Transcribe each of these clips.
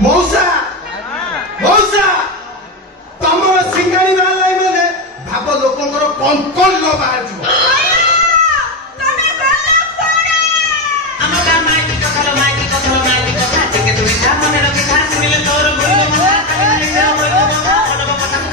मौसा मौसा तमर सिंगाड़ी बाला माने भाब लोकंकर कंकल न बाहर जीव तमे गला पड़े हम का माइकी कथल के तुम जा मने रखी था सुनिले तोर बोल मना तने जा बोल मनब पसंद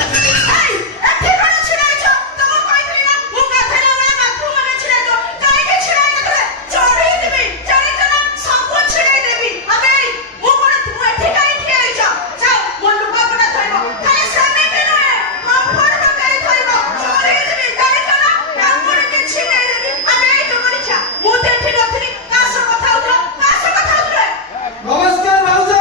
आई एते कोन छिराइ छ तम कोइ थैला मु का थैला वाला बाथरूम में छिराइ दो काहे के छिराइ न करे चढ़ी देबी चढ़ी तना सब छिराइ देबी अबे मु कोन तुम एथे काहे ठियाइ छ जाओ मो लुका पना थैबो खाली सामने के नय हम फोन में काहे थैबो चढ़ी देबी चढ़ी तना काम करे के छिराइ देबी अबे तुमरी छ मु ते ठीक नथि कास कथा उठो नमस्कार मौसा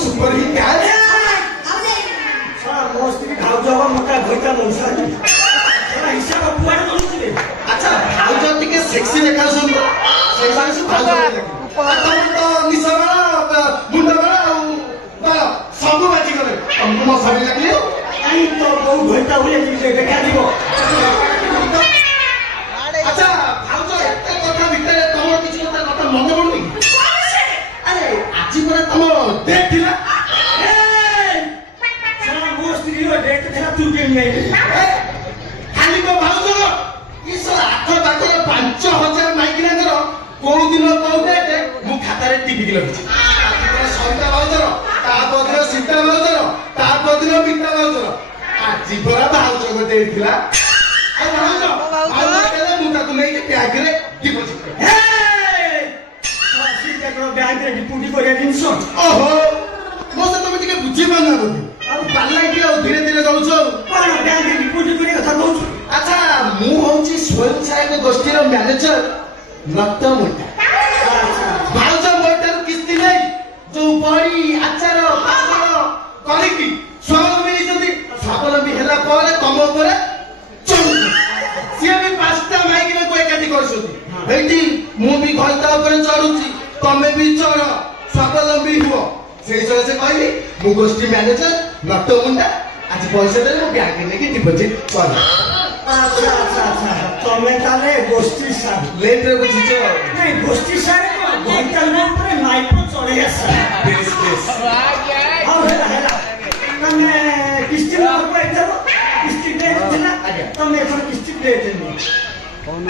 सुपर हिट गाय सारा मस्ती खाऊ जावा मका भइता मौसा जी सारा हिसाब पुआड दउछिले अच्छा खाऊ जा टिके सेक्सी देखा सुन सेक्सी से भाग तो निशा वाला मुंडा वाला बाला सब बाजी करे हमको मौसा भी लागले आई तो बहु भइता हुए देखा दिबो अच्छा खाऊ जा एते कथा भितरे तमर किछि कथा मन पडुनी अरे आजि पर तम देख दिला सारा मस्ती रो डेट थरा तू के नहीं खाली को भाउजो इस आठ बाटे 5000 माइग्रेन करो को दिन को डेट मु खाता रे टीवी के लगछि सविता भाउजो ता बदर सीता भाउजो ता बदर बीता भाउजो आजि पर भाउजो को देथिला आ भाउजो भाउजो केले मु ताकू नै के ब्याग रे डिपोजिट कर ब्याग रे डिपोजिट करे दिनसो ओहो मोसे तमे टिके बुझी मानना बोली अब बालाई के धीरे धीरे जाउछो कोन ब्याग रे डिपोजिट करे कथा कहू अच्छा मु होची स्वयं सहायक गोष्ठी रो मैनेजर नत्ता मोटा भाउजा मोटर किस्ती नै जो बड़ी आचार पापड़ कलिकी स्वावलंबी जदी स्वावलंबी हेला पर कम पर चल सिए भी पांचटा माइक रे को एकाठी करछोती एठी मु भी घंटा ऊपर चढ़ुची तमे भी चढ़ स्वावलंबी हुओ से से कहली मु गोष्ठी मैनेजर नत्ता मुंडा आज पैसा दे मु ब्याग ने की डिपोजिट कर अच्छा अच्छा अच्छा तमे ताले गोष्ठी सार लेट रे बुझिछो नहीं गोष्ठी सार को घंटा में ऊपर माइक पर चढ़े आसा बेस बेस और हेला तमे किस्ती पर को एकदम किस्ती दे देना तमे এখন किस्ती दे देनी कौन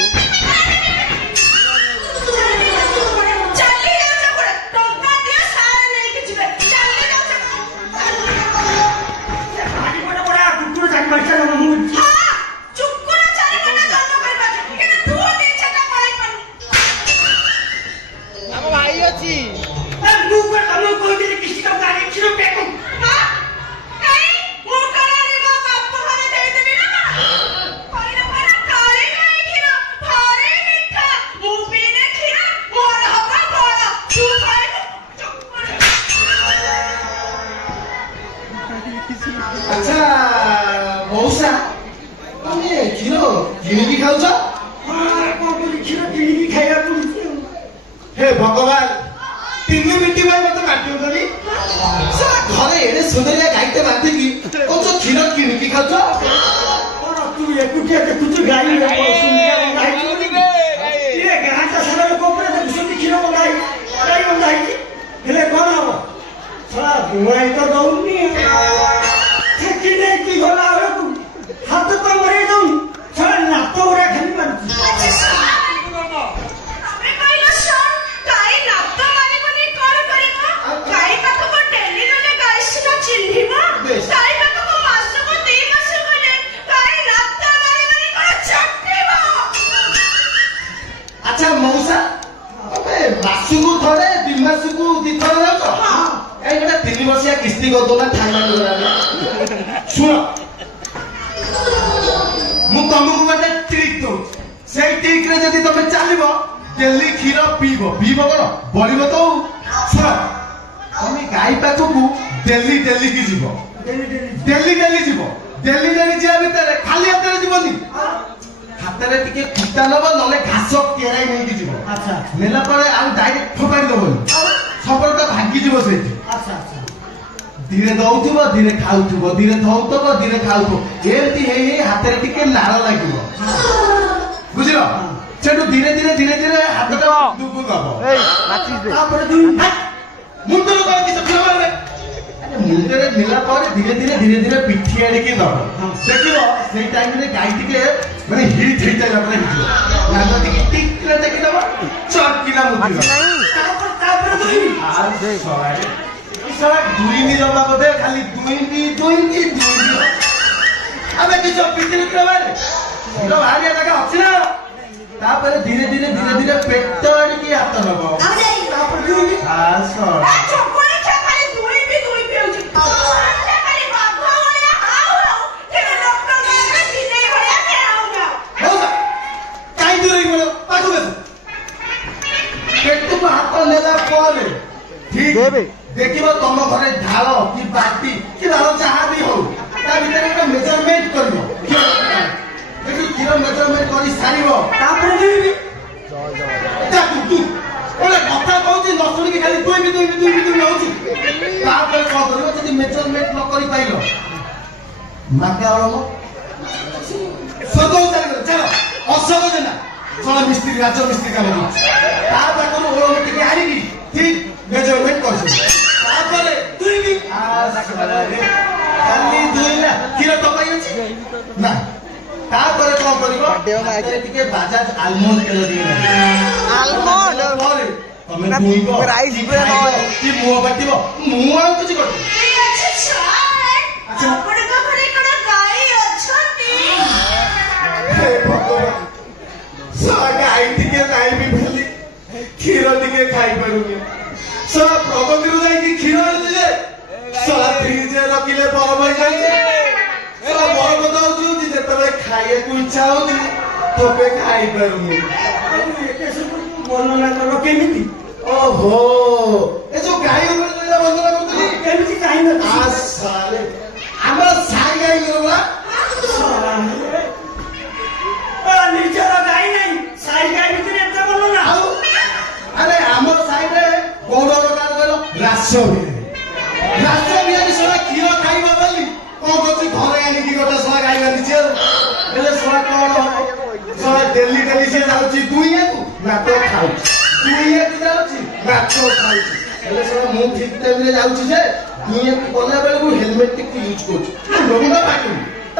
अच्छा मौसा तमे खीरो किनिकी खाउछ हां कोबी खीरो किनिकी खाया पुछि हे भगवान 3 मिनिट में मत काटियो करी सा घरे एडे सुंदरिया गाइते बांधी की ओ जो खीरो किनिकी खाउछ और तू एकुटिया के कुछ गाई रे सुंदरिया गाई ये गाता सारा लोग ऊपर से सुंदरी खीरो गाई हेले कोन हबो सारा दुआई तो दउनी किने की होला रे तू हाथ तो मरे जाऊं सारा नातो रे खाली मार अबे कइलो सर काई नातो माने कोनी कॉल करिबो काई पाखो को डेली रे गाइस ना चिन्हिबो काई पाखो को मास को 2 मास कोले काई नातो माने कोन चट्टिबो अच्छा मौसा अबे मासु को थोड़े 2 मास को 2 थोड़े जाउछ हां एटा 3 वर्षिया किस्ती को दोना थाईलैंड गला सुनो मु तुमको गोटे ट्रिक दो से ट्रिक रे जदी तमे चलिबो डेली क्षीर पीब पीब कौन बढ़ तो शुण तुम गाई पाखक डेली डेली की जीव डेली डेली जीव डेली डेली जा भितर खाली हाथ जीवनी हाथ में टिके कुटा नब ना घास केराई नहीं जीव नेला डायरेक्ट फोपाड़ी दबनी सबटा भांगीज से धीरे दौथुब धीरे खाऊथुब धीरे धौथुब धीरे खाऊथुब एमती हाथ में टिके लाड़ लगे बुझल से धीरे धीरे धीरे धीरे हाथटा दुबु दब मुंडर मुंडे नेला धीरे धीरे धीरे धीरे पिठी आड़े दब देख से टाइम गाई टे मैंने हिट होता नाम टिके देखीदब चटकिना दुईनी जमा बोधे खाली दुईनी आम किस पिठी बाहर जगह अच्छी ना तापर धीरे धीरे धीरे धीरे पेट आड़े हाथ नब हाथ नेला ठीक देख तुम घरे ढाल कि बाटी कि जहाँ भी हो मेजरमेंट कर क्षीर मेजरमेंट कर सार कथा कहूँ न शुणिक खाली दुई नौ कौन मेजरमेंट न कर पाइल माका चल अशोक जेना चल मिस्त्री राज मिस्त्री काम पाखर आनिकी ठीक मेजरमेंट कर क्षीर टपाई ना बाजाज आलमंड तेल मुह बाटिब मुह किसी गाई टे खाइबी बोली क्षीर टे खाई पारूनी सला प्रगति जाकि क्षीर सला फ्रिज रखिले बरफ हो जाए बरफ दौर जिते खाइए इच्छा होती थोपे खाई पारूनी वर्णना कर केमिति ओहो ए जो गाई वर्णना करतली केमिति काई न साले हमर साई गाई गला निजर गाई नहीं साई गाई भितर एत वर्णना अरे हमर साई रे कोन प्रकार गलो रासो बिहारी सोला क्षीर खाइबा बोली कोन कछि घरे आनी कि गोटा सोला गाई बानी छे एले सोला कोन सोला डेली डेली से जाउची दुइए तू ना तो खाउ दुइए तू जाउची ना तो खाउ एले सोला मु ठीक टाइम रे जाउची जे दुइए तू बोला बेले को हेलमेट टिक यूज करछु लोग ना पाकू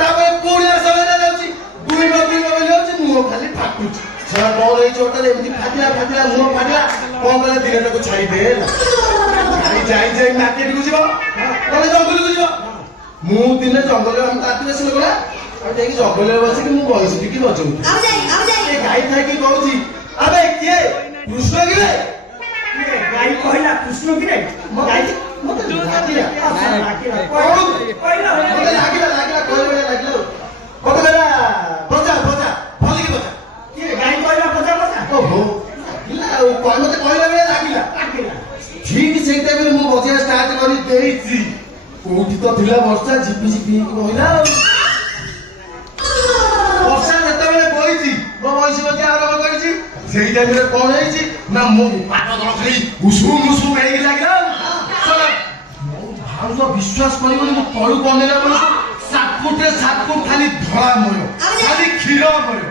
ताबे कोडिया समय रे जाउची दुई नदी बोले जाउची मुंह खाली फाटुची सोला कोन ए छोटा एमती फाटिला मुंह फाटिला कोन करे दिने तको छाई दे जाई मार्केट को जीव कले जंगल को जीव मु दिने जंगल हम ताती से गला और जाई जंगल रे बसी मु बयस टिकी बचौ ए गाई थाई की कहूची अबे के कृष्ण गिरे गाई कहला कृष्ण गिरे गाई मते लागिला कहले कतला बजा भली की बजा के गाई कहला बजा ओहो इला कोन मते कहला बेले लागिला ठीक से टाइम मु बजिया स्टार्ट करी देइछि कोठी तो थिला वर्षा झिपी झिपी होइला वर्षा जते बेले बोइछि मो बयस बजिया आरंभ करिछि सेही टाइम रे कोन हेछि ना मु पाट दर खाली उसुम हेइ लागिला चला भाउज विश्वास करिबनि मु तळु बनेला बेले 7 फुट खाली धळा मयो खाली क्षीर मयो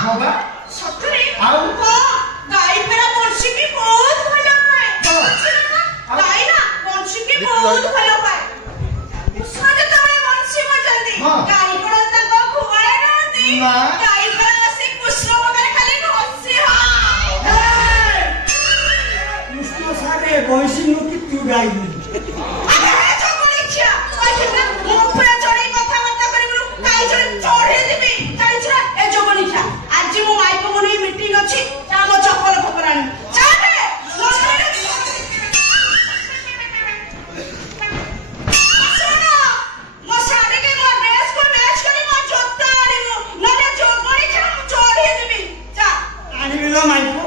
हां बा सतरे आउ गाई पेरा बंशी की बहुत भलो पाए गाई ना बंशी की बहुत भलो पाए उसने तमे बंशी मचंदी गाई पड़ा तक खुवाए रहती गाई पेरा से कृष्ण वगैरह खाली हंसी हां कृष्ण सारे बंशी नु की तू गाई अरे जो बोलिछा ओइना मुपरा चढ़ी कथा बात करिबु गाई चढ़ी दिबी गाई चढ़ा ए जो बोलिछा आज मो माई को मनी मीटिंग अछि ता मो चप्पल फपरानी चाबे मो साड़ी के मो ड्रेस को मैच करी मो जूता आनिबो नले जो बोलिछा चढ़ी दिबी जा आनिबो माई को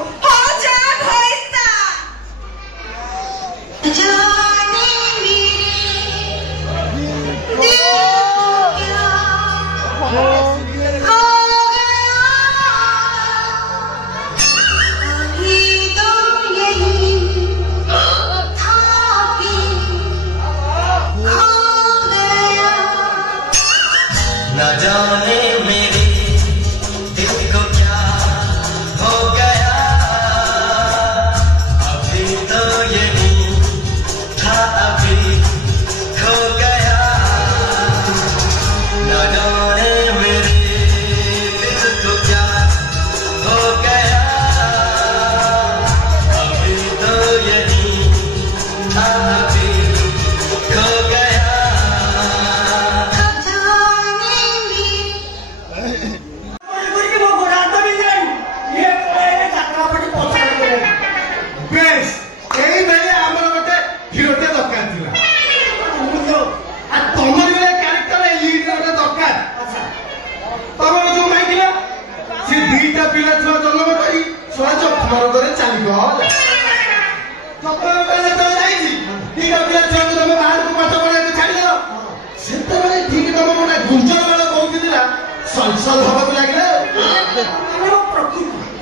संसार हवा लगे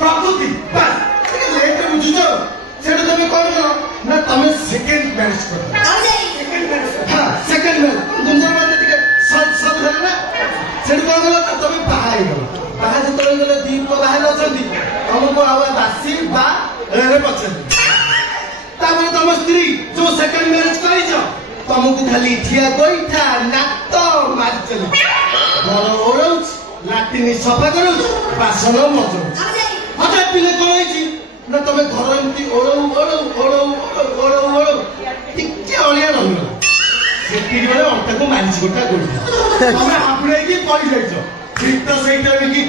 प्रकृति बस लेट बुझुच से तुम कौन कर ना तुम सेकेंड मैरिज कर हाँ सेकेंड मैरिज दुनिया में सद सद है ना से कौन कर तुम बाहर बाहर जो गले दीप बाहर अच्छा तुमको बासी बा पचार तुम स्त्री जो सेकेंड मैरिज कर तुमको खाली ठिया गोईठा नाक मारी चल घर ओढ़ लाट्रिन सफा कर बासन मज हठात पिले कौन है ना तुम घर एमती ओढ़ टिके अलिया रहीगला से अंटा को मारिच गोटा गोड़ तुम हापुड़ पड़ जाइछ ठीक तो सही टाइम की